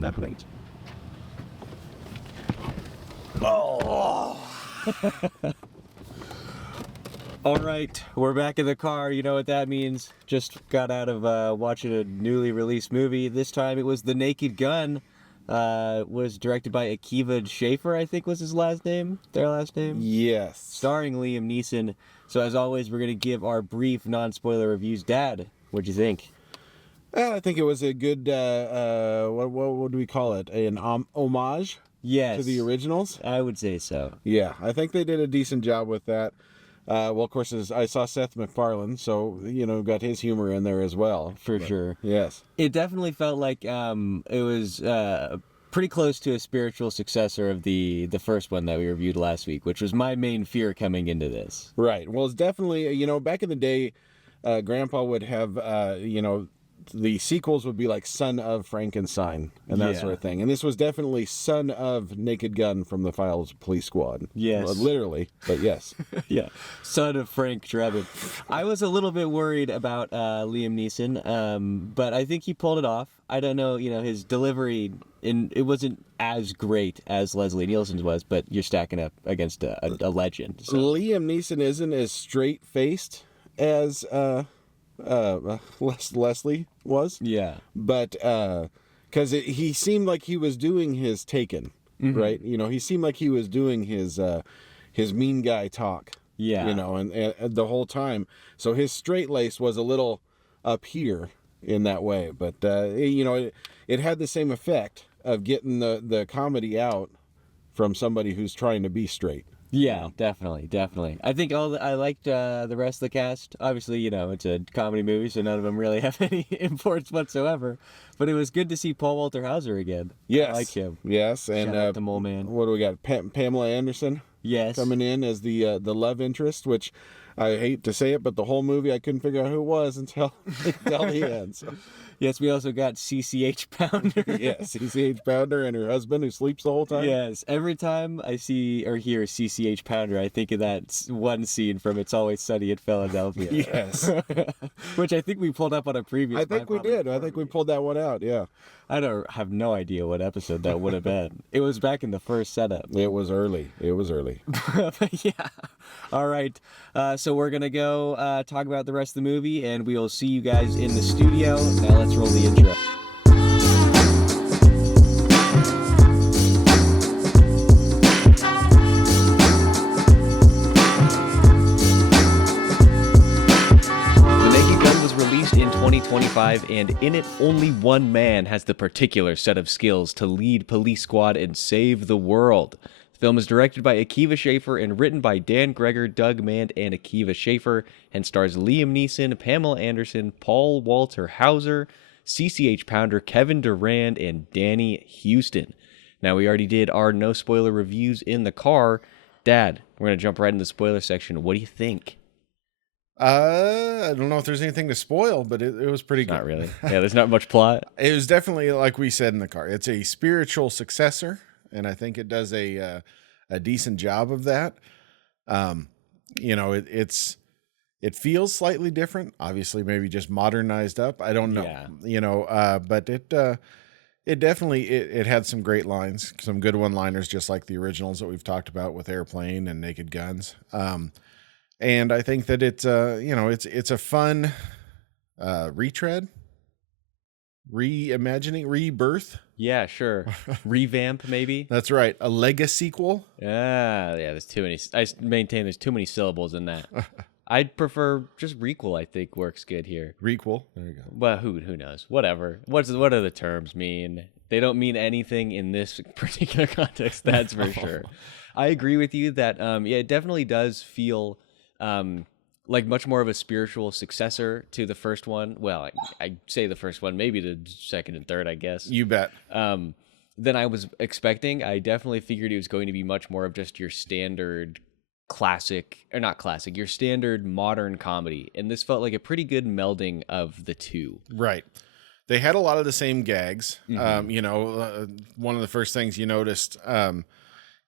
that plate. Oh. All right, we're back in the car. You know what that means. Just got out of watching a newly released movie. This time it was The Naked Gun. Was directed by Akiva and Schaffer, I think was his last name. Their last name? Yes. Starring Liam Neeson. So as always, we're going to give our brief non-spoiler reviews. Dad, what'd you think? I think it was a good, what do we call it? An homage Yes. to the originals? I would say so. Yeah, I think they did a decent job with that. Well, of course, I saw Seth MacFarlane, so, got his humor in there as well. For sure. Yes. It definitely felt like it was pretty close to a spiritual successor of the first one that we reviewed last week, which was my main fear coming into this. Right. Well, it's definitely, back in the day, Grandpa would have, the sequels would be like Son of Frankenstein and that sort of thing. And this was definitely Son of Naked Gun from the Files Police Squad. Yes. Well, literally, but yes. Yeah. Son of Frank Drebin. I was a little bit worried about Liam Neeson, but I think he pulled it off. I don't know, his delivery, it wasn't as great as Leslie Nielson's was, but you're stacking up against a legend. So. Liam Neeson isn't as straight-faced as Leslie was. Yeah. But because he seemed like he was doing his Taken, right? He seemed like he was doing his mean guy talk. Yeah. And the whole time. So his straight lace was a little up here in that way. But, it had the same effect of getting the comedy out from somebody who's trying to be straight. Yeah, definitely. I think I liked the rest of the cast. Obviously, it's a comedy movie, so none of them really have any importance whatsoever. But it was good to see Paul Walter Hauser again. Yes, I like him. Yes, and Shout out to Mole Man. What do we got? Pamela Anderson. Yes, coming in as the love interest, which I hate to say it, but the whole movie I couldn't figure out who it was until the end. So. Yes, we also got CCH Pounder. Yes, CCH Pounder and her husband who sleeps the whole time. Yes, every time I see or hear CCH Pounder, I think of that one scene from It's Always Sunny in Philadelphia. Yes. Which I think we pulled up on a previous I think we did. I think we pulled that one out, yeah. I have no idea what episode that would have been. It was back in the first setup. It was early. But yeah. All right. So we're going to go talk about the rest of the movie, and we will see you guys in the studio. Now let's roll the intro. The Naked Gun was released in 2025, and in it, only one man has the particular set of skills to lead Police Squad and save the world. The film is directed by Akiva Schaffer and written by Dan Gregor, Doug Mand, and Akiva Schaffer, and stars Liam Neeson, Pamela Anderson, Paul Walter Hauser, CCH Pounder, Kevin Durand, and Danny Huston. Now, we already did our no-spoiler reviews in the car. Dad, we're going to jump right in the spoiler section. What do you think? I don't know if there's anything to spoil, but it was pretty good. Not really. Yeah, there's not much plot. It was definitely, like we said in the car, it's a spiritual successor, and I think it does a decent job of that. It feels slightly different, obviously maybe just modernized up. I don't know, but it definitely, it had some great lines, some good one-liners, just like the originals that we've talked about with Airplane and Naked Guns. And I think that it's a fun retread, reimagining, rebirth. Yeah, sure. Revamp, maybe. That's right. A legasequel. Yeah, there's too many. I maintain there's too many syllables in that. I'd prefer just requel. I think works good here. Requel. There you go. Well, who knows? Whatever. What do the terms mean? They don't mean anything in this particular context. That's for sure. I agree with you that it definitely does feel like much more of a spiritual successor to the first one. Well, I say the first one, maybe the second and third, I guess. You bet. Than I was expecting. I definitely figured it was going to be much more of just your standard your standard modern comedy. And this felt like a pretty good melding of the two. Right. They had a lot of the same gags. Mm-hmm. One of the first things you noticed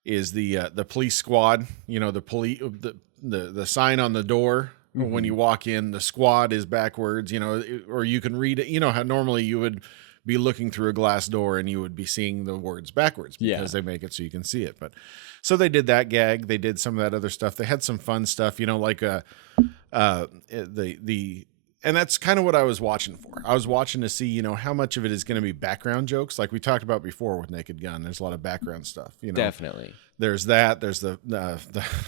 is the police squad, the sign on the door. When you walk in, the squad is backwards, or you can read it. You know how normally you would be looking through a glass door and you would be seeing the words backwards because they make it so you can see it. But so they did that gag. They did some of that other stuff. They had some fun stuff, like and that's kind of what I was watching for. I was watching to see, how much of it is going to be background jokes, like we talked about before with Naked Gun. There's a lot of background stuff. Definitely. There's that. There's the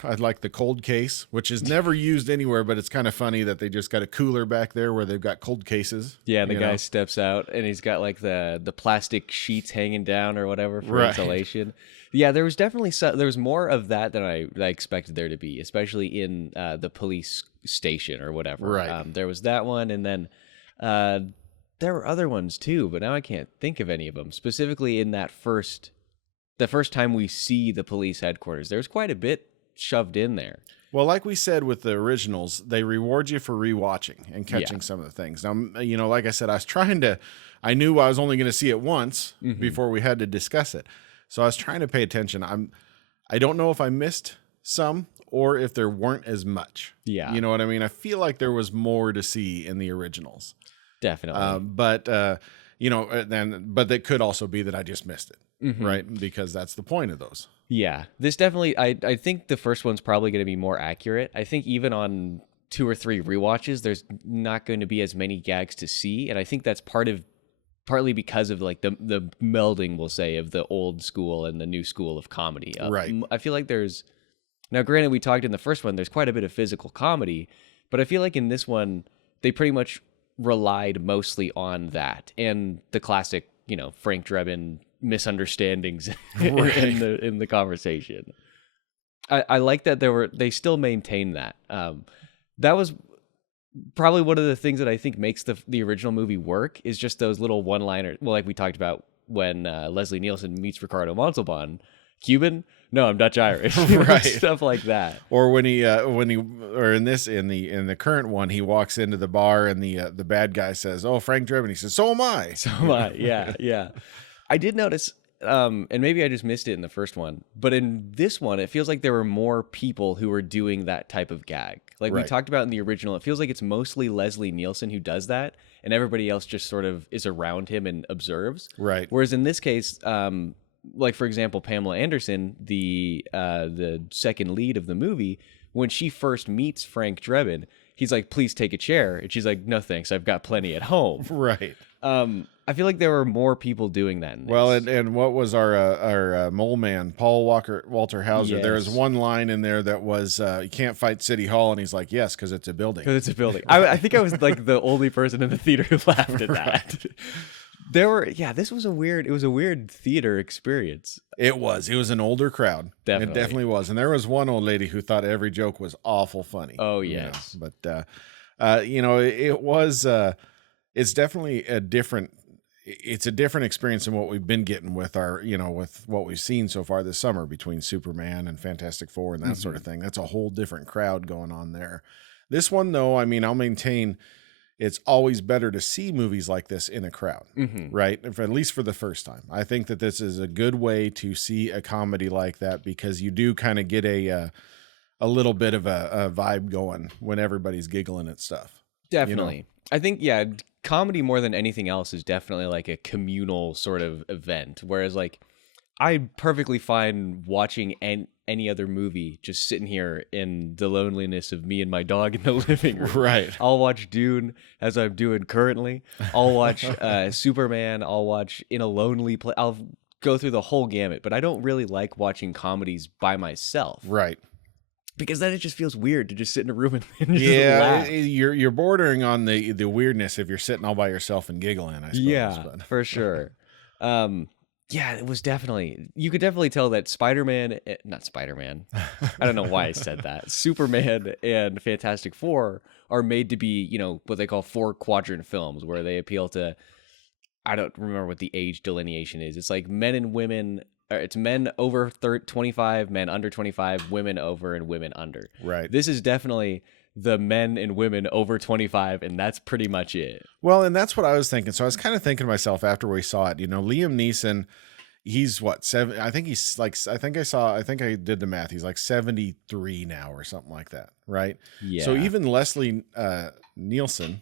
I like the cold case, which is never used anywhere, but it's kind of funny that they just got a cooler back there where they've got cold cases. Yeah, the guy steps out and he's got like the plastic sheets hanging down or whatever for insulation. Yeah, there was definitely there was more of that than I expected there to be, especially in the police station or whatever. Right. There was that one, and then there were other ones too, but now I can't think of any of them. Specifically in the first time we see the police headquarters, there's quite a bit shoved in there. Well, like we said with the originals, they reward you for rewatching and catching some of the things. Now, like I said, I knew I was only going to see it once before we had to discuss it. So I was trying to pay attention. I don't know if I missed some or if there weren't as much. Yeah. You know what I mean? I feel like there was more to see in the originals. Definitely. But that could also be that I just missed it, right? Because that's the point of those. Yeah. This definitely, I think the first one's probably going to be more accurate. I think even on 2 or 3 rewatches, there's not going to be as many gags to see. And I think that's partly because of like the melding, we'll say, of the old school and the new school of comedy. Right. I feel like now granted, we talked in the first one, there's quite a bit of physical comedy, but I feel like in this one, they pretty much relied mostly on that and the classic, Frank Drebin misunderstandings in the conversation. I like that they still maintain that. That was probably one of the things that I think makes the original movie work is just those little one-liners. Well, like we talked about when Leslie Nielson meets Ricardo Montalban. Cuban? No, I'm Dutch Irish. Right. Stuff like that. Or when in the current one, he walks into the bar and the bad guy says, "Oh, Frank Drebin." He says, "So am I." So am I. Yeah. I did notice, and maybe I just missed it in the first one, but in this one, it feels like there were more people who were doing that type of gag. Like we talked about in the original, it feels like it's mostly Leslie Nielson who does that, and everybody else just sort of is around him and observes. Right. Whereas in this case, like for example, Pamela Anderson, the second lead of the movie, when she first meets Frank Drebin, he's like, "Please take a chair," and she's like, "No thanks, I've got plenty at home." Right. I feel like there were more people doing that in this. Well, and what was our mole man, Paul Walter Hauser? Yes. There was one line in there that was, "You can't fight City Hall," and he's like, "Yes, because it's a building." Because it's a building. I think I was like the only person in the theater who laughed at that. This was a weird theater experience. It was an older crowd. Definitely. It definitely was. And there was one old lady who thought every joke was awful funny. Oh, yes. But, it was, it's definitely a different experience than what we've been getting with with what we've seen so far this summer between Superman and Fantastic Four and that sort of thing. That's a whole different crowd going on there. This one, though, I'll maintain it's always better to see movies like this in a crowd, right? At least for the first time. I think that this is a good way to see a comedy like that because you do kind of get a little bit of a vibe going when everybody's giggling at stuff. Definitely. I think, comedy more than anything else is definitely like a communal sort of event. Whereas like I'm perfectly fine watching any other movie just sitting here in the loneliness of me and my dog in the living room. Right. I'll watch Dune as I'm doing currently. I'll watch Superman. I'll watch In a Lonely Place. I'll go through the whole gamut, but I don't really like watching comedies by myself. Right. Because then it just feels weird to just sit in a room and just laugh. You're bordering on the weirdness if you're sitting all by yourself and giggling, I suppose. Yeah, for sure. It was definitely, you could definitely tell that not Spider-Man, I don't know why I said that, Superman and Fantastic Four are made to be, what they call 4-quadrant films, where they appeal to, I don't remember what the age delineation is. It's like men and women, it's men over 25, men under 25, women over and women under. Right. This is definitely the men and women over 25, and that's pretty much it. Well, and that's what I was thinking. So I was kind of thinking to myself after we saw it, Liam Neeson, he's what, 7? I think he's like, I think I did the math. He's like 73 now or something like that. Right. Yeah. So even Leslie Nielson,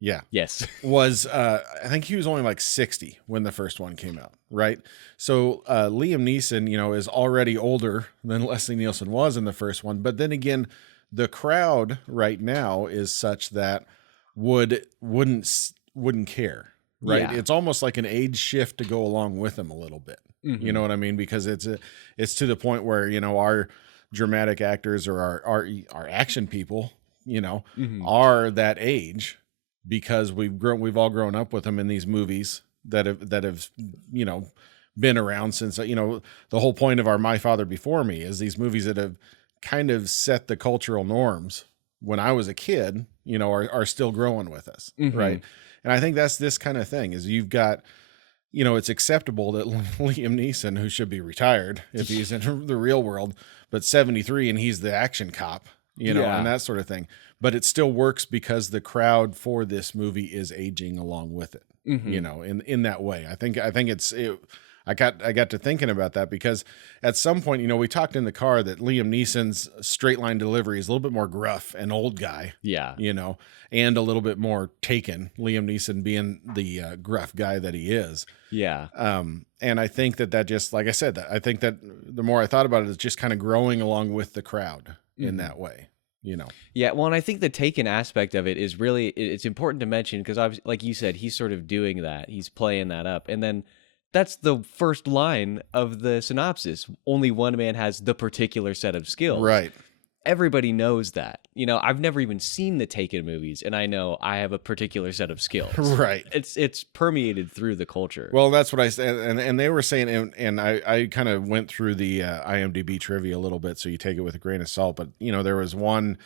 Yeah. Yes. Was I think he was only like 60 when the first one came out, right? So Liam Neeson, is already older than Leslie Nielson was in the first one. But then again, the crowd right now is such that wouldn't care, right? Yeah. It's almost like an age shift to go along with them a little bit. Mm-hmm. You know what I mean? Because it's to the point where, our dramatic actors or our action people, Mm-hmm. are that age, because we've all grown up with them in these movies that have been around since, the whole point of our My Father Before Me is these movies that have kind of set the cultural norms when I was a kid, are still growing with us. Mm-hmm. Right. And I think that's this kind of thing is you've got, it's acceptable that Liam Neeson, who should be retired if he's in the real world, but 73 and he's the action cop, and that sort of thing. But it still works because the crowd for this movie is aging along with it, Mm-hmm. in that way. I think I got to thinking about that because at some point, we talked in the car that Liam Neeson's straight line delivery is a little bit more gruff and old guy. Yeah. And a little bit more Taken, Liam Neeson being the gruff guy that he is. Yeah. And I think that just, like I said, I think that the more I thought about it, it's just kind of growing along with the crowd in that way, Yeah, well, and I think the Taken aspect of it is really, it's important to mention because, like you said, he's sort of doing that. He's playing that up. And then that's the first line of the synopsis. Only one man has the particular set of skills. Right. Everybody knows that. I've never even seen the Taken movies, and I know I have a particular set of skills. Right. It's permeated through the culture. Well, that's what I said, and they were saying, and I kind of went through the IMDb trivia a little bit, so you take it with a grain of salt. But there was one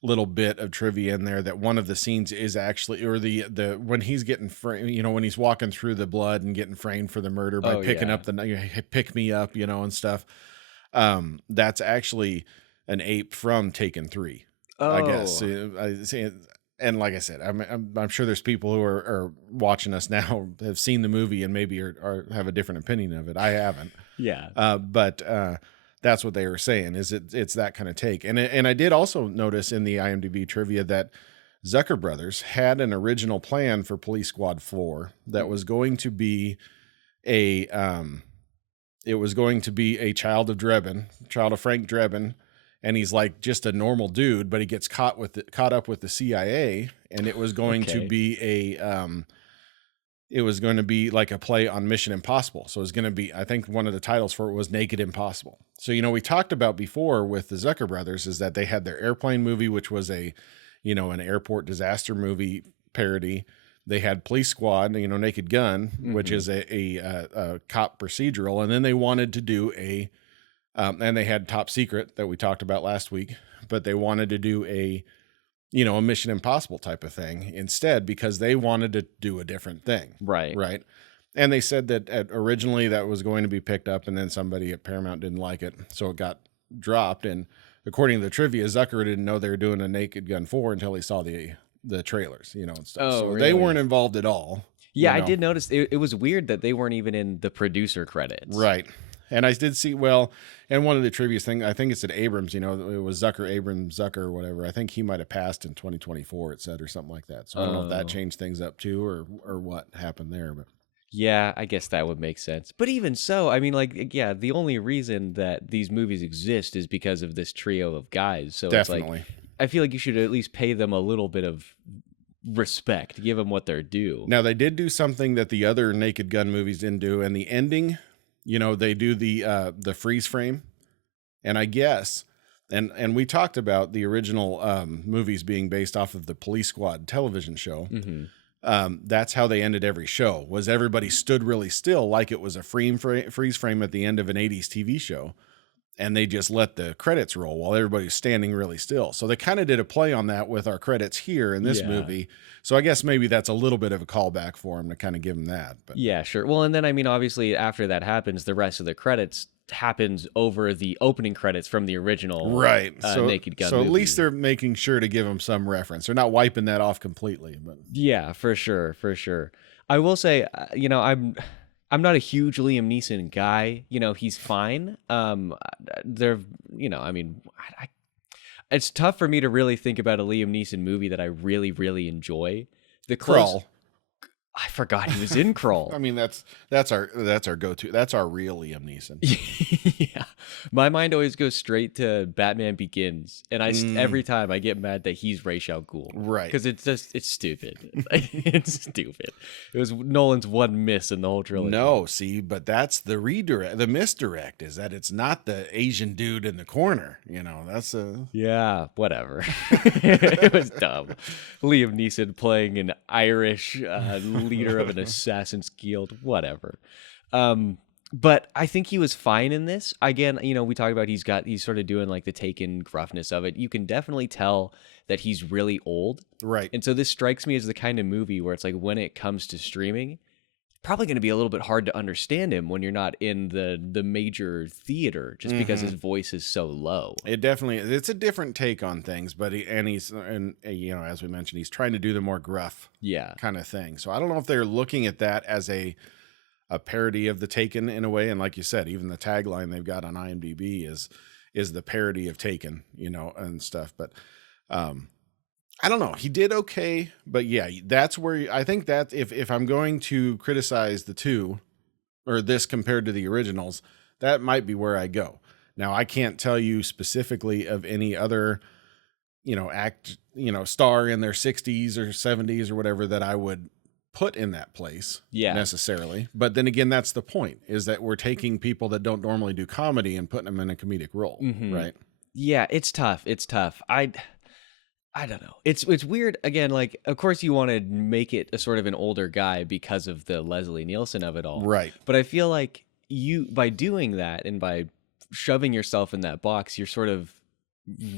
little bit of trivia in there that one of the scenes is actually, or the when he's getting framed, when he's walking through the blood and getting framed for the murder by picking up the pick me up, and stuff. That's actually an ape from Taken 3, I guess. And like I said, I'm sure there's people who are watching us now have seen the movie and maybe are have a different opinion of it. I haven't. Yeah. But that's what they were saying is it's that kind of take. And I did also notice in the IMDb trivia that Zucker Brothers had an original plan for Police Squad 4 that was going to be a child of Frank Drebin. And he's like just a normal dude, but he gets caught up with the CIA, and it was going to be like a play on Mission Impossible. So it was going to be, I think one of the titles for it was Naked Impossible. So, we talked about before with the Zucker Brothers is that they had their airplane movie, which was an airport disaster movie parody. They had Police Squad, Naked Gun, which is a cop procedural. And then they wanted to do and they had Top Secret that we talked about last week, but they wanted to do a Mission Impossible type of thing instead because they wanted to do a different thing. Right. Right. And they said that originally that was going to be picked up and then somebody at Paramount didn't like it. So it got dropped. And according to the trivia, Zucker didn't know they were doing a Naked Gun 4 until he saw the trailers, and stuff. Oh, so really? They weren't involved at all. Yeah, I did notice it was weird that they weren't even in the producer credits. Right. And I did see, and one of the trivia thing, I think it said Abrams, it was Zucker or whatever. I think he might have passed in 2024, it said, or something like that. So I don't know if that changed things up too, or what happened there. But yeah, I guess that would make sense. But even so, I mean, the only reason that these movies exist is because of this trio of guys. So definitely. It's like, I feel like you should at least pay them a little bit of respect, give them what they're due. Now, they did do something that the other Naked Gun movies didn't do, and the ending, they do the freeze frame, and I guess, and we talked about the original movies being based off of the Police Squad television show. Mm-hmm. That's how they ended every show, was everybody stood really still like it was a freeze frame at the end of an 80s TV show, and they just let the credits roll while everybody's standing really still. So they kind of did a play on that with our credits here in this movie. So I guess maybe that's a little bit of a callback for them to kind of give them that. But yeah, sure. Well, and then, I mean, obviously after that happens, the rest of the credits happens over the opening credits from the original Naked Gun So movie. At least they're making sure to give them some reference. They're not wiping that off completely. But yeah, for sure. I will say, I'm not a huge Liam Neeson guy. He's fine. It's tough for me to really think about a Liam Neeson movie that I really, really enjoy The Krull. I forgot he was in Krull. I mean, that's our go-to. That's our real Liam Neeson. Yeah, my mind always goes straight to Batman Begins, and every time I get mad that he's Ra's al Ghul, right? Because it's stupid. It's stupid. It was Nolan's one miss in the whole trilogy. No, see, but that's the redirect. The misdirect is that it's not the Asian dude in the corner. That's yeah, whatever. It was dumb. Liam Neeson playing an Irish leader of an assassin's guild, whatever. But I think he was fine in this. Again, we talk about he's sort of doing like the Taken gruffness of it. You can definitely tell that he's really old. Right. And so this strikes me as the kind of movie where it's like when it comes to streaming, probably going to be a little bit hard to understand him when you're not in the major theater, just because his voice is so low. It's a different take on things, but he's as we mentioned, he's trying to do the more gruff kind of thing. So I don't know if they're looking at that as a parody of the Taken in a way. And like you said, even the tagline they've got on IMDb is the parody of Taken, and stuff. But I don't know. He did okay, but yeah, that's where I think that if I'm going to criticize the two or this compared to the originals, that might be where I go. Now, I can't tell you specifically of any other, star in their 60s or 70s or whatever that I would put in that place necessarily. But then again, that's the point, is that we're taking people that don't normally do comedy and putting them in a comedic role, right? Yeah, it's tough. I don't know. It's weird. Again, like, of course you want to make it a sort of an older guy because of the Leslie Nielson of it all. Right. But I feel like by doing that and by shoving yourself in that box, you're sort of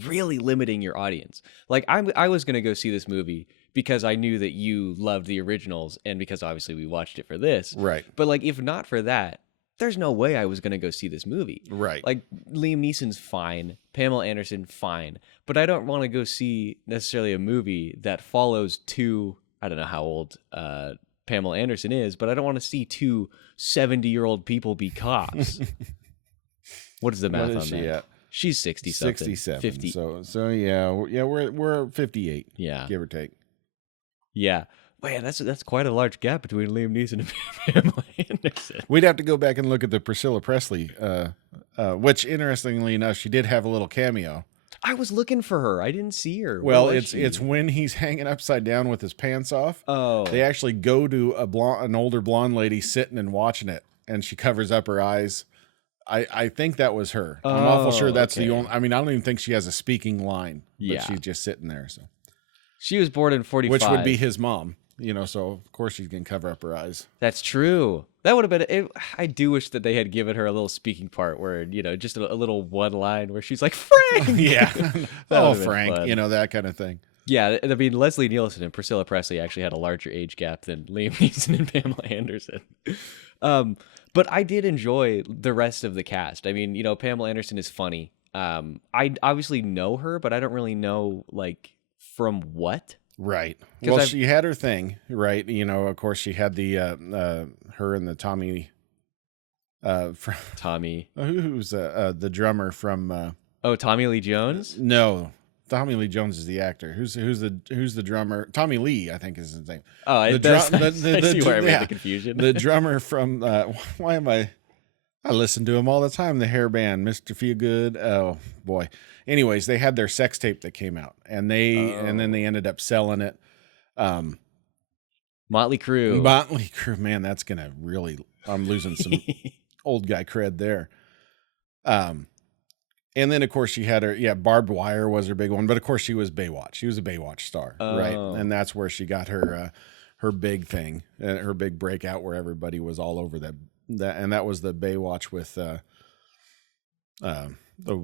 really limiting your audience. Like I was going to go see this movie because I knew that you loved the originals and because obviously we watched it for this. Right. But like, if not for that, there's no way I was going to go see this movie. Right. Like, Liam Neeson's fine, Pamela Anderson fine, but I don't want to go see necessarily a movie that follows two, I don't know how old Pamela Anderson is, but I don't want to see two 70-year-old people be cops. What is the math on that? At? She's 60 something. 67. 50. So yeah, we're 58. Yeah. Give or take. Yeah. Man, that's quite a large gap between Liam Neeson and Pamela Anderson. We'd have to go back and look at the Priscilla Presley, which, interestingly enough, she did have a little cameo. I was looking for her. I didn't see her. Well, it's when he's hanging upside down with his pants off. Oh. They actually go to an older blonde lady sitting and watching it, and she covers up her eyes. I think that was her. I'm awful sure that's the only. I mean, I don't even think she has a speaking line. But she's just sitting there. So she was born in 45, which would be his mom. So of course she's gonna cover up her eyes. That's true. That would have been it. I do wish that they had given her a little speaking part where, just a little one line where she's like, Frank. Yeah. Oh, Frank. That kind of thing. Yeah. I mean, Leslie Nielson and Priscilla Presley actually had a larger age gap than Liam Neeson and Pamela Anderson. But I did enjoy the rest of the cast. I mean, Pamela Anderson is funny. I obviously know her, but I don't really know like from what. Right. Well, she had her thing, right? Of course, she had the her and the Tommy. Tommy. Who's the drummer from? Tommy Lee Jones? No, Tommy Lee Jones is the actor. Who's the drummer? Tommy Lee, I think is his name. Oh, I see where I made the confusion. The drummer from why am I listen to him all the time. The hair band, Mr. Feelgood. Oh boy. Anyways, they had their sex tape that came out, and then they ended up selling it. Motley Crue, man, that's gonna really. I'm losing some old guy cred there. And then of course she had her. Barbed Wire was her big one, but of course she was Baywatch. She was a Baywatch star, right? And that's where she got her big thing, her big breakout, where everybody was all over that, and that was the Baywatch with the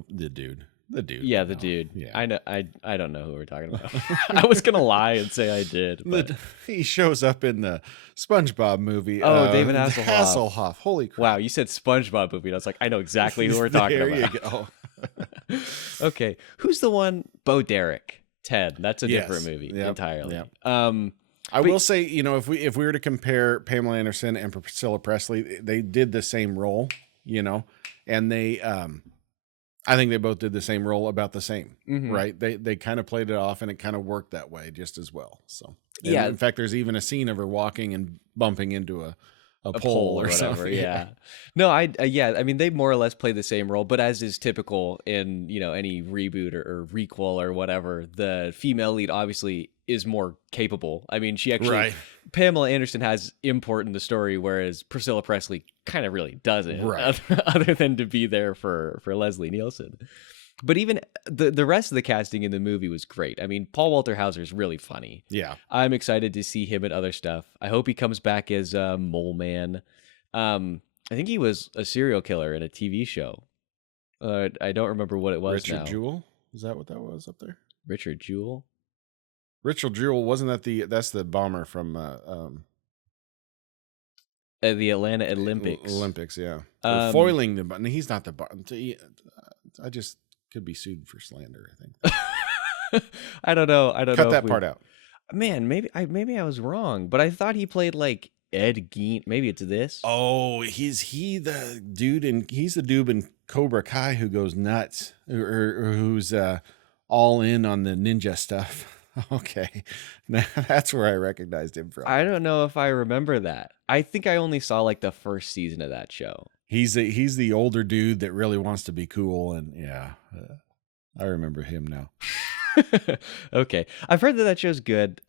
dude. The dude. Yeah, the dude. Yeah. I know. I don't know who we're talking about. I was going to lie and say I did. But he shows up in the SpongeBob movie. David Hasselhoff. Holy crap. Wow, you said SpongeBob movie. And I was like, I know exactly who we're talking about. There you go. Okay. Who's the one? Bo Derek. Ted. That's a different movie entirely. Yep. I will say, if we were to compare Pamela Anderson and Priscilla Presley, they did the same role, and they I think they both did the same role about the same, right? They kind of played it off, and it kind of worked that way just as well. So And in fact, there's even a scene of her walking and bumping into a pole or whatever. something. Yeah. No, I mean, they more or less play the same role, but as is typical in, any reboot or requel or whatever, the female lead obviously is more capable. I mean, she actually, Right. Pamela Anderson has import in the story, whereas Priscilla Presley kind of really doesn't, Right. other than to be there for Leslie Nielson. But even the rest of the casting in the movie was great. I mean, Paul Walter Hauser is really funny. Yeah. I'm excited to see him in other stuff. I hope he comes back as Mole Man. I think he was a serial killer in a TV show. I don't remember what it was now. Richard Jewell? Is that what that was up there? Richard Jewell? Richard Jewell, wasn't that that's the bomber from The Atlanta Olympics. Olympics, yeah. Foiling the button. He's not the bomber. I just could be sued for slander, I think. I don't know. Cut that part out. Man, maybe I was wrong, but I thought he played like Ed Gein. Maybe it's this. Oh, he's the dude in Cobra Kai who goes nuts, or who's all in on the ninja stuff. Okay, that's where I recognized him from. I don't know if I remember that. I think I only saw like the first season of that show. He's the older dude that really wants to be cool, and yeah, I remember him now. Okay, I've heard that show's good.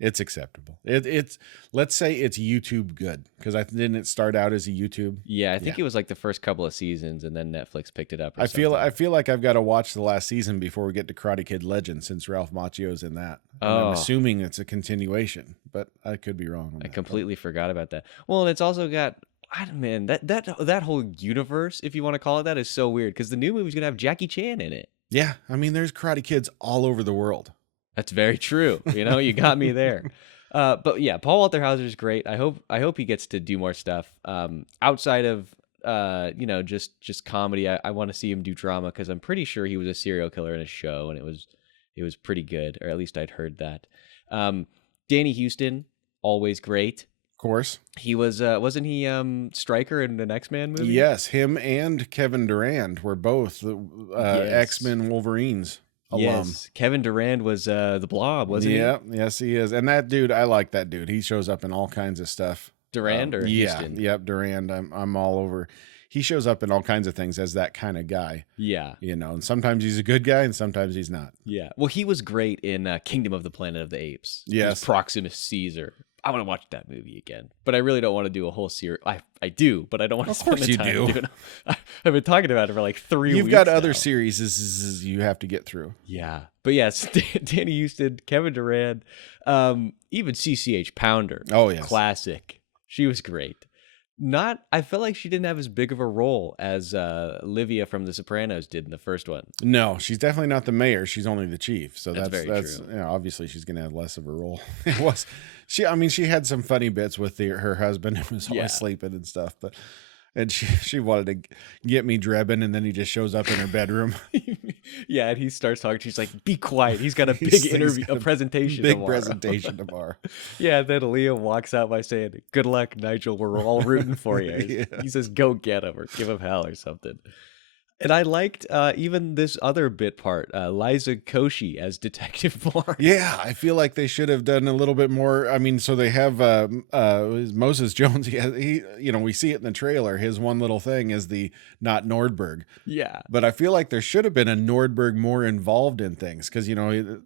It's acceptable. It's let's say it's YouTube good, because didn't it start out as a YouTube? Yeah, I think it was like the first couple of seasons, and then Netflix picked it up. I feel like I've got to watch the last season before we get to Karate Kid Legend, since Ralph Macchio's in that. And I'm assuming it's a continuation, but I could be wrong. I completely forgot about that. Well, and it's also got. Man, that whole universe, if you want to call it that, is so weird, because the new movie's gonna have Jackie Chan in it. Yeah, I mean, there's Karate Kids all over the world. That's very true. You got me there. But yeah, Paul Walter Hauser is great. I hope he gets to do more stuff outside of just comedy. I want to see him do drama, because I'm pretty sure he was a serial killer in a show, and it was pretty good, or at least I'd heard that. Danny Huston, always great. Course. He was wasn't he Stryker in an X-Men movie? Yes, him and Kevin Durand were both X-Men Wolverines alum. Yes, Kevin Durand was the Blob, wasn't he? Yeah, yes he is. And that dude, I like that dude. He shows up in all kinds of stuff. Durand or Huston? Yep, Durand. I'm all over. He shows up in all kinds of things as that kind of guy. Yeah. And sometimes he's a good guy and sometimes he's not. Yeah. Well, he was great in Kingdom of the Planet of the Apes. Yes. Proximus Caesar. I want to watch that movie again, but I really don't want to do a whole series. I do, but I don't want to spend the time doing it. I've been talking about it for like 3 weeks. You've got other series you have to get through. Yeah. But yes, Danny Huston, Kevin Durand, even CCH Pounder. Oh, yes. Classic. She was great. I felt like she didn't have as big of a role as Livia from The Sopranos did in the first one. No, she's definitely not the mayor. She's only the chief. So that's very true. Obviously she's going to have less of a role. She had some funny bits with her husband who was always sleeping and stuff, and she wanted to get me Drebin, and then he just shows up in her bedroom. Yeah, and he starts talking. She's like, "Be quiet. He's got a big interview, a presentation tomorrow." Yeah, and then Liam walks out by saying, "Good luck, Nigel. We're all rooting for you." Yeah. He says, "Go get him," or "Give him hell," or something. And I liked even this other bit part, Liza Koshy as Detective Mark. Yeah, I feel like they should have done a little bit more. I mean, so they have Moses Jones. He we see it in the trailer. His one little thing is the not Nordberg. Yeah. But I feel like there should have been a Nordberg more involved in things, because,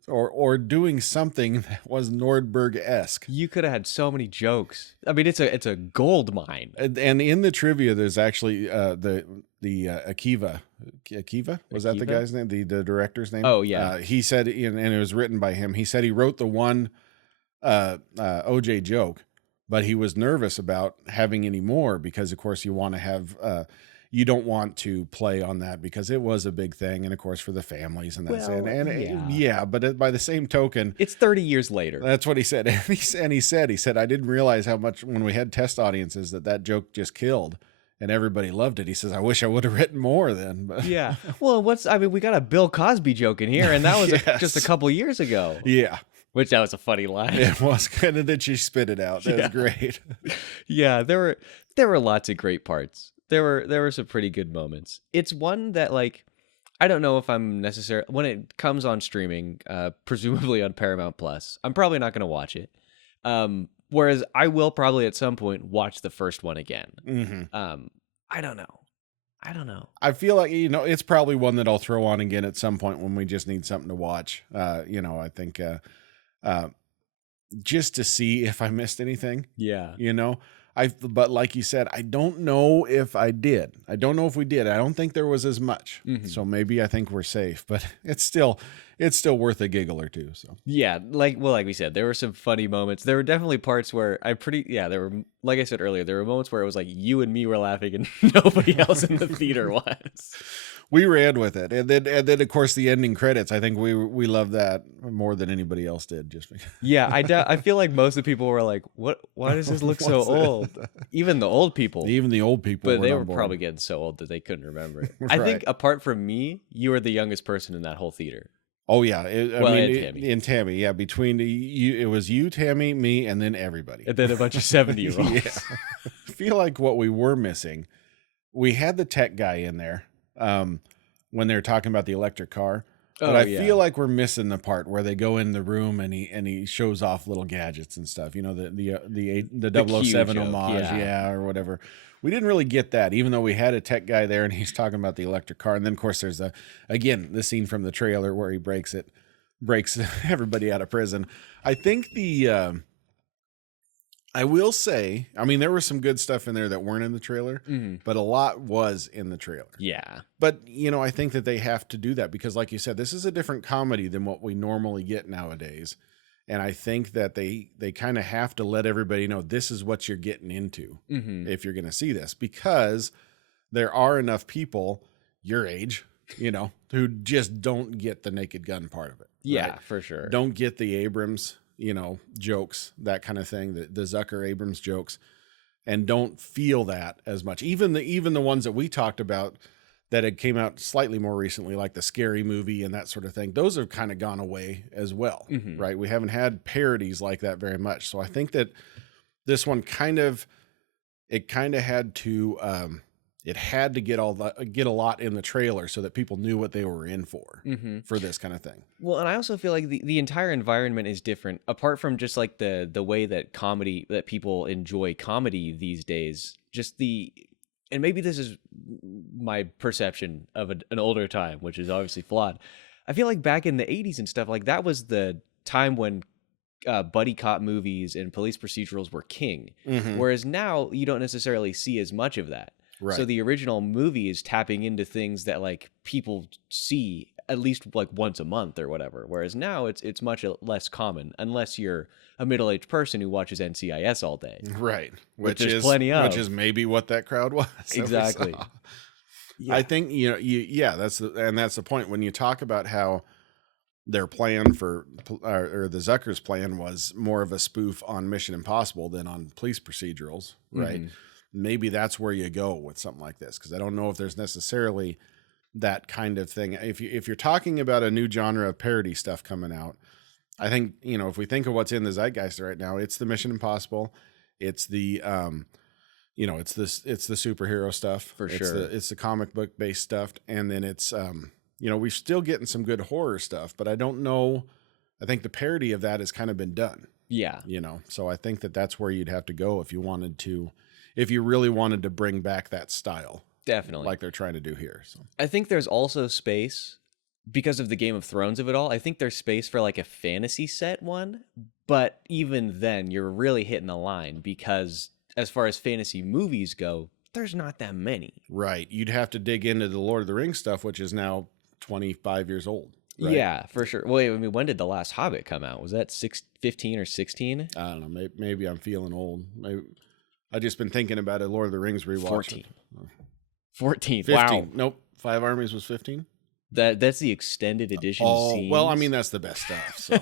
or doing something that was Nordberg-esque. You could have had so many jokes. I mean, it's a gold mine. And in the trivia, there's actually the Akiva. Akiva? Was that the guy's name? The director's name? Oh, yeah. He said, and it was written by him, he said he wrote the one OJ joke, but he was nervous about having any more because, of course, you want to have... you don't want to play on that because it was a big thing, and of course for the families and that's but by the same token, it's 30 years later. That's what he said. And he said I didn't realize how much when we had test audiences that joke just killed. And everybody loved it. He says, I wish I would have written more then. But. Yeah. Well, we got a Bill Cosby joke in here, and that was just a couple years ago. Yeah. Which that was a funny line. It was kind of that she spit it out. That was great. Yeah, there were lots of great parts. There were some pretty good moments. It's one that I don't know if I'm necessarily, when it comes on streaming, presumably on Paramount Plus, I'm probably not going to watch it. Whereas I will probably at some point watch the first one again. I don't know. I feel like, it's probably one that I'll throw on again at some point when we just need something to watch. I think just to see if I missed anything. Yeah. But like you said, I don't know if I did. I don't know if we did. I don't think there was as much. So maybe I think we're safe, but it's still worth a giggle or two. So yeah, like we said, there were some funny moments. There were definitely parts where there were, like I said earlier, there were moments where it was like you and me were laughing and nobody else in the theater was. We ran with it, and then of course the ending credits. I think we loved that more than anybody else did. Just because. Yeah, I feel like most of the people were like, "What? Why does this look so old?" Even the old people, but they were probably getting so old that they couldn't remember it. Right. I think apart from me, you were the youngest person in that whole theater. Oh yeah, and Tammy, yeah. Between you, it was you, Tammy, me, and then everybody, and then a bunch of 70-year-olds. Yeah. I feel like what we were missing, we had the tech guy in there. When they're talking about the electric car, but I feel like we're missing the part where they go in the room and he shows off little gadgets and stuff. The 007 homage, or whatever. We didn't really get that, even though we had a tech guy there and he's talking about the electric car. And then of course there's the scene from the trailer where he breaks everybody out of prison. I think I will say, there was some good stuff in there that weren't in the trailer, but a lot was in the trailer. Yeah. But, I think that they have to do that because, like you said, this is a different comedy than what we normally get nowadays. And I think that they kind of have to let everybody know this is what you're getting into if you're going to see this, because there are enough people your age, who just don't get the Naked Gun part of it. Yeah, right? for sure. Don't get the Abrams jokes, that kind of thing, the Zucker Abrams jokes, and don't feel that as much. Even the ones that we talked about that had came out slightly more recently, like the Scary Movie and that sort of thing, those have kind of gone away as well, right? We haven't had parodies like that very much. So I think that this one kind of had to, it had to get a lot in the trailer so that people knew what they were in for this kind of thing. Well, and I also feel like the entire environment is different, apart from just like the way that people enjoy comedy these days. And maybe this is my perception of an older time, which is obviously flawed. I feel like back in the 80s and stuff, like that was the time when buddy cop movies and police procedurals were king. Whereas now you don't necessarily see as much of that. Right. So the original movie is tapping into things that like people see at least like once a month or whatever. Whereas now it's much less common unless you're a middle-aged person who watches NCIS all day. Right. Which is plenty of. Which is maybe what that crowd was. Exactly. Yeah. I think, that's the point when you talk about how their plan or the Zucker's plan was more of a spoof on Mission Impossible than on police procedurals. Right. Maybe that's where you go with something like this, because I don't know if there's necessarily that kind of thing. If you're talking about a new genre of parody stuff coming out, I think, if we think of what's in the zeitgeist right now, it's the Mission Impossible, it's the it's the superhero stuff for sure. It's the comic book based stuff, and then it's we're still getting some good horror stuff, but I don't know. I think the parody of that has kind of been done. Yeah, so I think that's where you'd have to go if you really wanted to bring back that style. Definitely. Like they're trying to do here. So I think there's also space, because of the Game of Thrones of it all, I think there's space for like a fantasy set one. But even then, you're really hitting a line, because as far as fantasy movies go, there's not that many. Right. You'd have to dig into the Lord of the Rings stuff, which is now 25 years old. Right? Yeah, for sure. Well, when did The Last Hobbit come out? Was that 15 or 16? I don't know. Maybe I'm feeling old. Maybe I've just been thinking about a Lord of the Rings rewatch. 14. 15. Wow. Nope. 5 Armies was 15. That's the extended edition. Oh, well, that's the best stuff. So,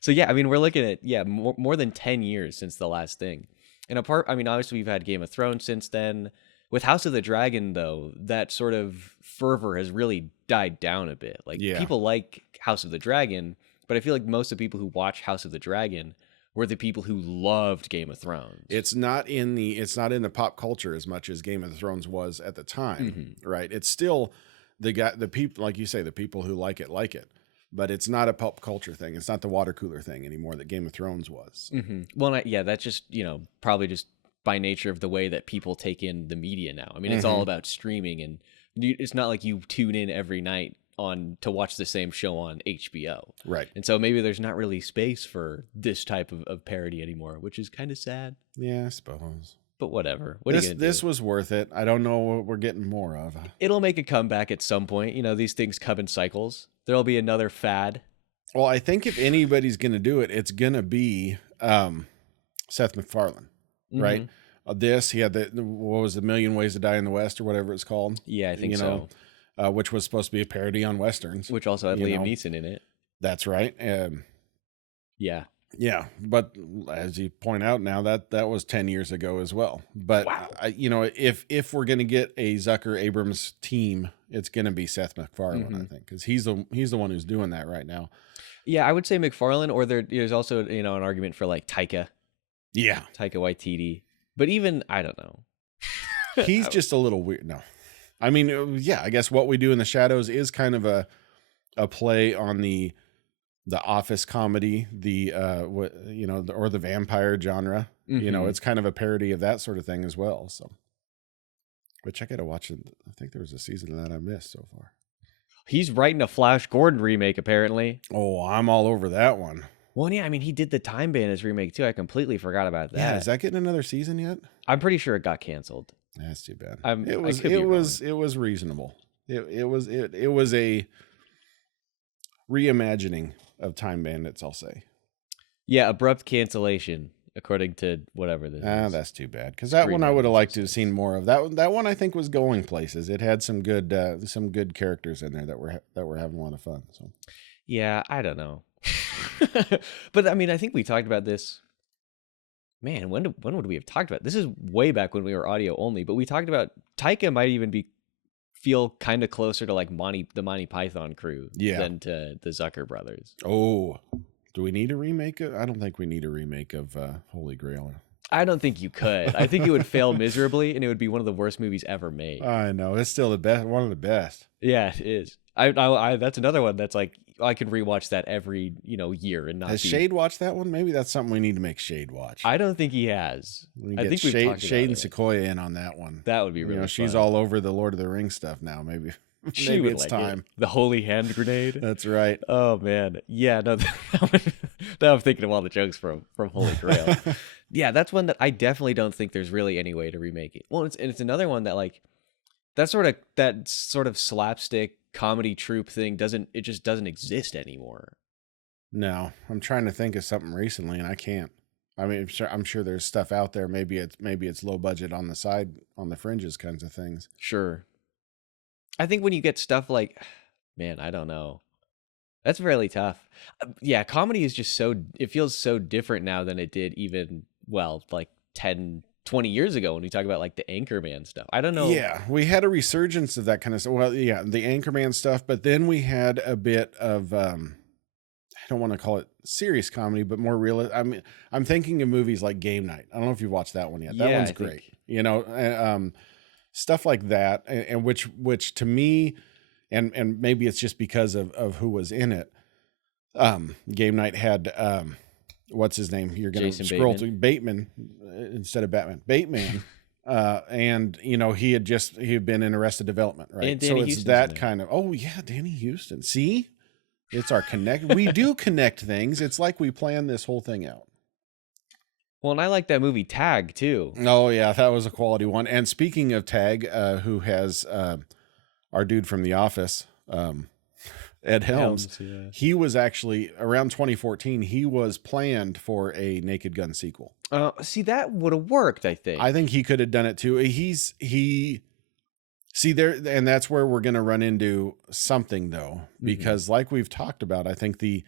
so yeah, we're looking at more than 10 years since the last thing. And obviously we've had Game of Thrones since then. With House of the Dragon, though, that sort of fervor has really died down a bit. Like people like House of the Dragon, but I feel like most of the people who watch House of the Dragon were the people who loved Game of Thrones. It's not in the pop culture as much as Game of Thrones was at the time, right? It's still the people, like you say, the people who like it. But it's not a pop culture thing. It's not the water cooler thing anymore that Game of Thrones was. Mm-hmm. Well, yeah, that's just, probably just by nature of the way that people take in the media now. I mean, it's all about streaming, and it's not like you tune in every night to watch the same show on HBO. Right. And so maybe there's not really space for this type of parody anymore, which is kind of sad. Yeah, I suppose. But whatever. What are you gonna do? This was worth it. I don't know what we're getting more of. It'll make a comeback at some point. These things come in cycles. There'll be another fad. Well, I think if anybody's going to do it, it's going to be Seth MacFarlane, right? He had what was the Million Ways to Die in the West or whatever it's called? Yeah, I think so. Which was supposed to be a parody on Westerns. Which also had Liam Neeson in it. That's right. Yeah. Yeah, but as you point out now, that was 10 years ago as well. But wow. If we're going to get a Zucker Abrams team, it's going to be Seth MacFarlane, I think, because he's the one who's doing that right now. Yeah, I would say MacFarlane, or there's also an argument for like Taika. Yeah, Taika Waititi. But even I don't know. He's just a little weird. No, I mean, yeah, I guess What We Do in the Shadows is kind of a play on the office comedy, or the vampire genre. It's kind of a parody of that sort of thing as well. So, which I got to watch it. I think there was a season of that I missed so far. He's writing a Flash Gordon remake, apparently. Oh, I'm all over that one. Well, yeah, I mean, he did the Time Bandits remake too. I completely forgot about that. Yeah, is that getting another season yet? I'm pretty sure it got canceled. That's too bad. It was reasonable. It was a reimagining of Time Bandits, I'll say. Yeah, abrupt cancellation, according to whatever this is. That's too bad, because that one I would have liked to have seen more of. That one I think was going places. It had some good characters in there that were having a lot of fun. So yeah, I don't know. But I mean, I think we talked about this. Man, when would we have talked about this? Is way back when we were audio only, but we talked about Taika might even feel kind of closer to like the Monty Python crew than to the Zucker brothers. Oh, do we need a remake? I don't think we need a remake of Holy Grail. I don't think you could. I think it would fail miserably, and it would be one of the worst movies ever made. I know, it's still the best, one of the best. Yeah, it is. I that's another one that's like I could rewatch that every year and not. Has Shayde watched that one? Maybe that's something we need to make Shayde watch. I don't think he has. I think Shayde and Sequoia in on that one. That would be really fun. She's all over the Lord of the Rings stuff now. Maybe it's like time. The Holy Hand Grenade. That's right. Oh man, yeah. No, now I'm thinking of all the jokes from Holy Grail. Yeah, that's one that I definitely don't think there's really any way to remake it. Well, it's another one that like that sort of slapstick comedy troupe thing just doesn't exist anymore. No, I'm trying to think of something recently and I can't. I mean, I'm sure there's stuff out there. Maybe it's low budget on the side, on the fringes kinds of things. Sure. I think when you get stuff like, man, I don't know. That's really tough. Yeah, comedy is just it feels so different now than it did even, like 10, 20 years ago when we talk about like the Anchorman stuff. I don't know. Yeah, we had a resurgence of that kind of stuff. Well, yeah, the Anchorman stuff, but then we had a bit of, I don't want to call it serious comedy, but more real. I mean, I'm thinking of movies like Game Night. I don't know if you've watched that one yet. That one's great. Stuff like that, and which to me, and maybe it's just because of who was in it. Game Night had what's his name? You're going to scroll to Bateman instead of Batman. Bateman, and he had been in Arrested Development, right? And Danny so it's Houston's that kind of. Oh yeah, Danny Houston. See, it's our connect. We do connect things. It's like we plan this whole thing out. Well, and I like that movie Tag too. Oh yeah, that was a quality one. And speaking of Tag, who has our dude from The Office, Ed Helms, he was actually around 2014. He was planned for a Naked Gun sequel. See, that would have worked. I think he could have done it too. See there, and that's where we're going to run into something though, because like we've talked about, I think the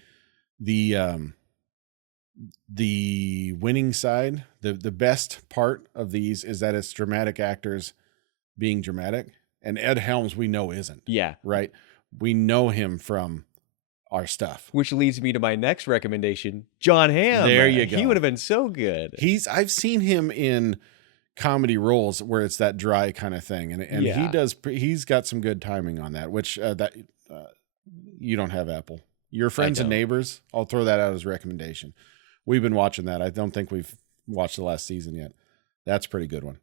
winning side, the best part of these is that it's dramatic actors being dramatic, and Ed Helms we know isn't. Yeah, right. We know him from our stuff. Which leads me to my next recommendation, John Hamm. There you go. He would have been so good. I've seen him in comedy roles where it's that dry kind of thing. And he's got some good timing on that, which you don't have Apple. Your Friends and Neighbors, I'll throw that out as a recommendation. We've been watching that. I don't think we've watched the last season yet. That's a pretty good one.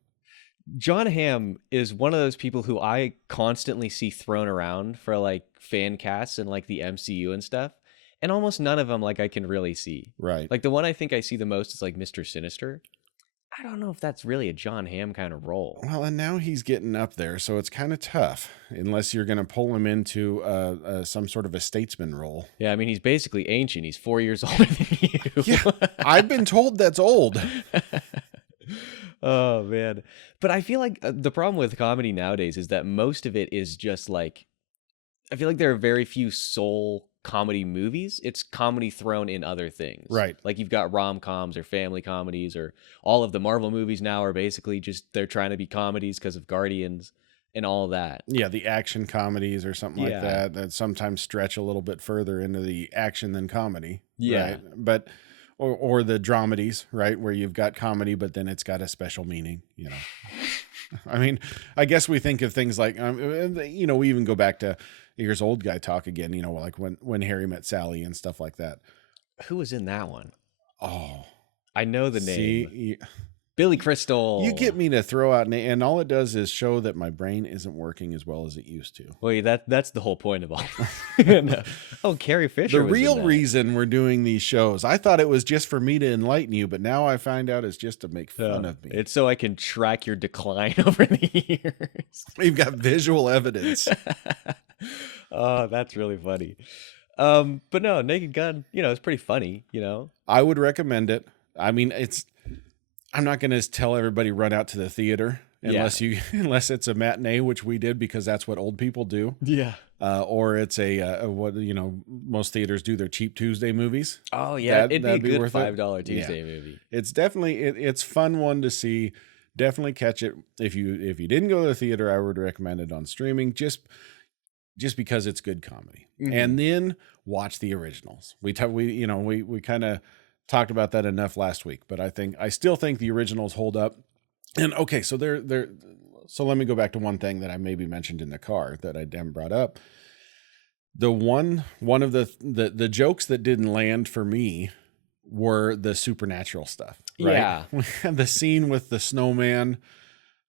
John Hamm is one of those people who I constantly see thrown around for like fan casts and like the MCU and stuff. And almost none of them like I can really see. Right. Like the one I think I see the most is like Mr. Sinister. I don't know if that's really a John Hamm kind of role. Well, and now he's getting up there, so it's kind of tough unless you're going to pull him into some sort of a statesman role. Yeah, I mean, he's basically ancient. He's 4 years older than you. Yeah, I've been told that's old. Oh, man. But I feel like the problem with comedy nowadays is that most of it is just like, I feel like there are very few soul comedy movies. It's comedy thrown in other things. Right. Like you've got rom-coms or family comedies, or all of the Marvel movies now are basically just they're trying to be comedies because of Guardians and all that. Yeah, the action comedies or something like that sometimes stretch a little bit further into the action than comedy. Yeah. Right? But or the dramedies, right, where you've got comedy but then it's got a special meaning, you know. I mean, I guess we think of things like you know, we even go back to here's old guy talk again, you know, like when Harry Met Sally and stuff like that. Who was in that one? Oh, I know the name. See, Billy Crystal. you get me to throw out, and all it does is show that my brain isn't working as well as it used to. Well, that's the whole point of all. No. Oh, Carrie Fisher. The real reason we're doing these shows, I thought it was just for me to enlighten you, but now I find out it's just to make fun of me. It's so I can track your decline over the years. We've got visual evidence. Oh, that's really funny. But no, Naked Gun, you know, it's pretty funny, you know. I would recommend it. I mean, I'm not going to tell everybody run out to the theater unless it's a matinee, which we did because that's what old people do. Yeah. Or it's what, you know, most theaters do their cheap Tuesday movies. Oh yeah, it'd be a good $5 Tuesday Tuesday movie. It's definitely it's fun one to see. Definitely catch it. If you didn't go to the theater, I would recommend it on streaming just because it's good comedy. Mm-hmm. And then watch the originals. We kind of talked about that enough last week, but I still think the originals hold up. And okay, so so let me go back to one thing that I maybe mentioned in the car that I haven't brought up. The one of the jokes that didn't land for me were the supernatural stuff. Right? Yeah. The scene with the snowman,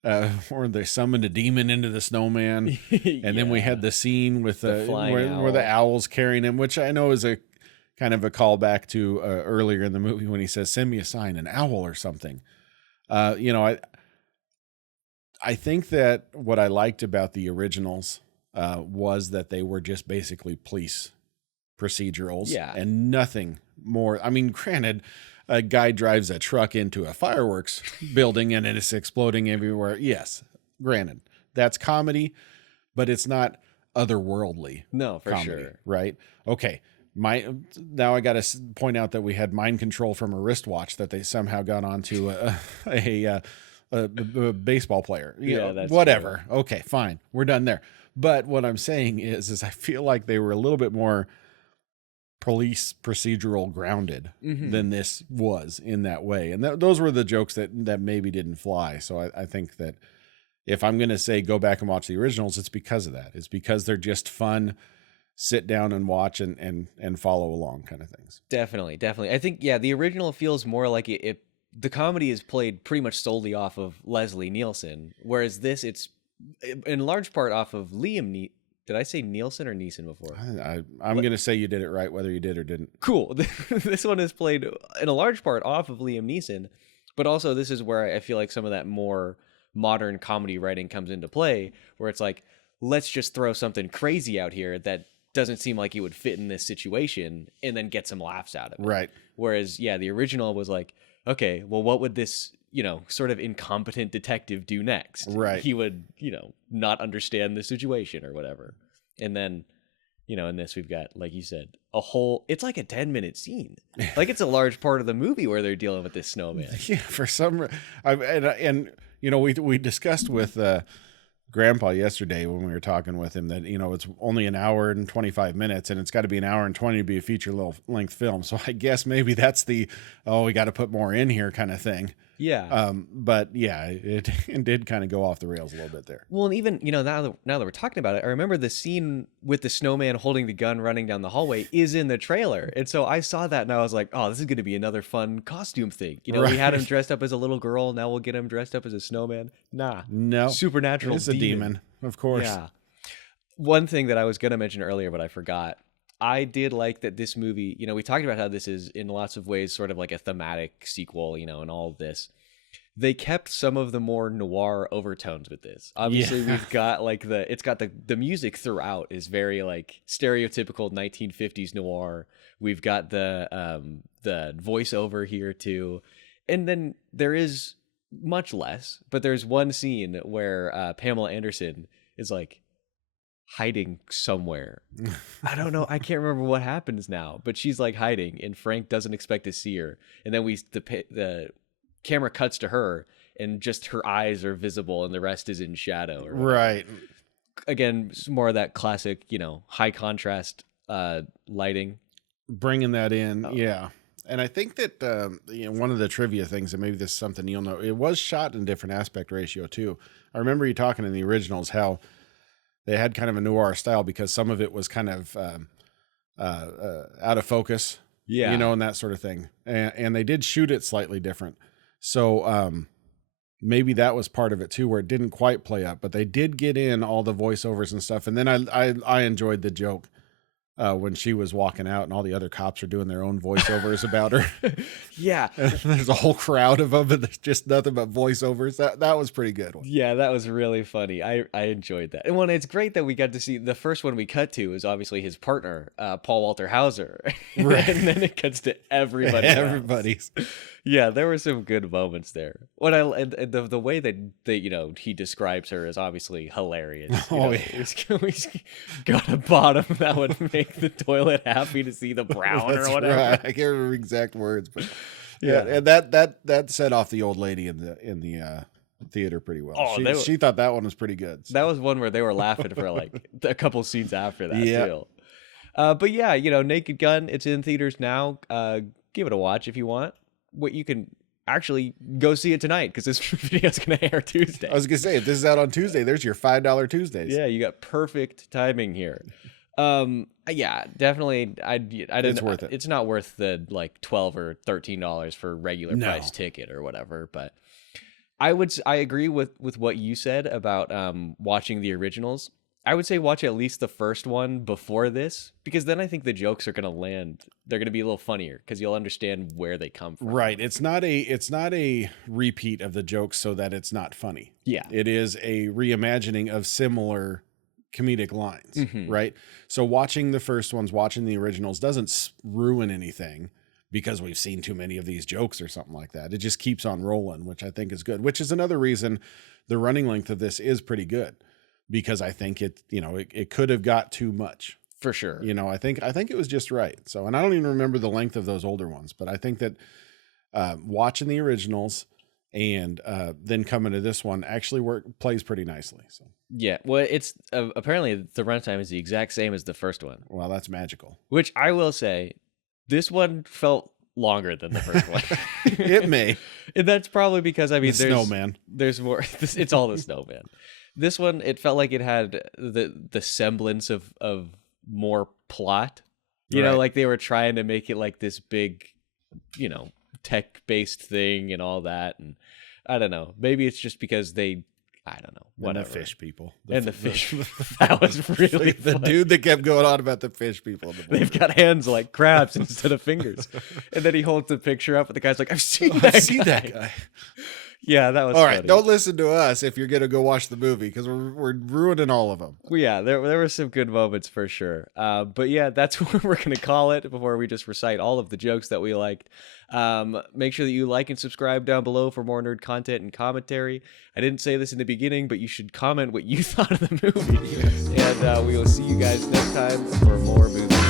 or they summoned a demon into the snowman. And then we had the scene with where the owl's carrying him, which I know is a kind of a callback to earlier in the movie when he says, "Send me a sign, an owl or something." You know, I think that what I liked about the originals was that they were just basically police procedurals and nothing more. I mean, granted, a guy drives a truck into a fireworks building and it's exploding everywhere. Yes, granted, that's comedy, but it's not otherworldly. No, for comedy, sure. Right? Okay. Now I got to point out that we had mind control from a wristwatch that they somehow got onto a baseball player. That's whatever. true. Okay, fine. We're done there. But what I'm saying is I feel like they were a little bit more police procedural grounded than this was in that way. And those were the jokes that maybe didn't fly. So I think that if I'm going to say go back and watch the originals, it's because of that. It's because they're just fun, sit down and watch and follow along kind of things. Definitely. I think, the original feels more like the comedy is played pretty much solely off of Leslie Nielson, whereas this, it's in large part off of Liam Did I say Nielson or Neeson before? I'm going to say you did it right, whether you did or didn't. Cool. This one is played in a large part off of Liam Neeson, but also this is where I feel like some of that more modern comedy writing comes into play, where it's like, let's just throw something crazy out here that doesn't seem like it would fit in this situation and then get some laughs out of it. Right. Whereas, the original was like, okay, well, what would this, sort of incompetent detective do next? Right. He would, not understand the situation or whatever. And then, in this we've got, like you said, it's like a 10-minute scene. Like it's a large part of the movie where they're dealing with this snowman. Yeah, for some, we discussed with Grandpa yesterday when we were talking with him that, it's only an hour and 25 minutes and it's got to be an hour and 20 to be a feature length film. So I guess maybe that's we got to put more in here kind of thing. Yeah. But yeah, it did kind of go off the rails a little bit there. Well, and even, now that we're talking about it, I remember the scene with the snowman holding the gun running down the hallway is in the trailer. And so I saw that and I was like, oh, this is going to be another fun costume thing. We had him dressed up as a little girl. Now we'll get him dressed up as a snowman. Nah. No. Supernatural It's a demon, of course. Yeah. One thing that I was going to mention earlier, but I forgot. I did like that this movie, we talked about how this is in lots of ways sort of like a thematic sequel, and all of this. They kept some of the more noir overtones with this. Obviously, we've got like it's got the music throughout is very like stereotypical 1950s noir. We've got the voiceover here too. And then there is much less, but there's one scene where Pamela Anderson is like hiding somewhere. I don't know. I can't remember what happens now, but she's like hiding and Frank doesn't expect to see her. And then the camera cuts to her and just her eyes are visible and the rest is in shadow. Right. Again, more of that classic, high contrast lighting. Bringing that in. Yeah. And I think that one of the trivia things, and maybe this is something you'll know, it was shot in different aspect ratio too. I remember you talking in the originals how they had kind of a noir style because some of it was kind of out of focus, and that sort of thing. And they did shoot it slightly different. So maybe that was part of it too, where it didn't quite play up, but they did get in all the voiceovers and stuff. And then I enjoyed the joke when she was walking out and all the other cops are doing their own voiceovers about her. Yeah. There's a whole crowd of them and there's just nothing but voiceovers. That was pretty good. Yeah, that was really funny. I enjoyed that. And it's great that we got to see the first one we cut to is obviously his partner, Paul Walter Hauser. Right. And then it cuts to everybody. Everybody's. Yeah, there were some good moments there. The way that he describes her is obviously hilarious. He's got a bottom that would make the toilet happy to see the brown or whatever. Right. I can't remember exact words, but yeah, and that set off the old lady in the theater pretty well. Oh, she thought that one was pretty good. So. That was one where they were laughing for like a couple scenes after that too. But yeah, Naked Gun, it's in theaters now. Give it a watch if you want. You can actually go see it tonight because this video is going to air Tuesday. I was going to say, if this is out on Tuesday, there's your $5 Tuesdays. Yeah, you got perfect timing here. Yeah, definitely. It's worth it. It's not worth the like $12 or $13 for a regular price ticket or whatever. But I agree with what you said about watching the originals. I would say watch at least the first one before this, because then I think the jokes are going to land. They're going to be a little funnier because you'll understand where they come from. Right. It's not a repeat of the jokes so that it's not funny. Yeah. It is a reimagining of similar comedic lines, right? So watching the first ones, watching the originals doesn't ruin anything because we've seen too many of these jokes or something like that. It just keeps on rolling, which I think is good, which is another reason the running length of this is pretty good. Because I think it could have got too much. For sure. I think it was just right. So, and I don't even remember the length of those older ones, but I think that watching the originals and then coming to this one actually plays pretty nicely. So yeah, well, it's apparently the runtime is the exact same as the first one. Well, that's magical. Which I will say, this one felt longer than the first one. It may. And that's probably because there's snowman. There's more. It's all the snowman. This one, it felt like it had the semblance of more plot. Like they were trying to make it like this big, tech-based thing and all that. And I don't know. Maybe it's just because I don't know. Whatever. And the fish people. The fish. That was really the funny. dude that kept going on about the fish people. They've got hands like crabs instead of fingers. And then he holds the picture up and the guy's like, I've seen that guy. Yeah, that was all funny. Right. Don't listen to us if you're gonna go watch the movie because we're ruining all of them. Well, yeah, there were some good moments for sure. But yeah, that's what we're gonna call it before we just recite all of the jokes that we liked. Make sure that you like and subscribe down below for more nerd content and commentary. I didn't say this in the beginning, but you should comment what you thought of the movie. And we will see you guys next time for more movies.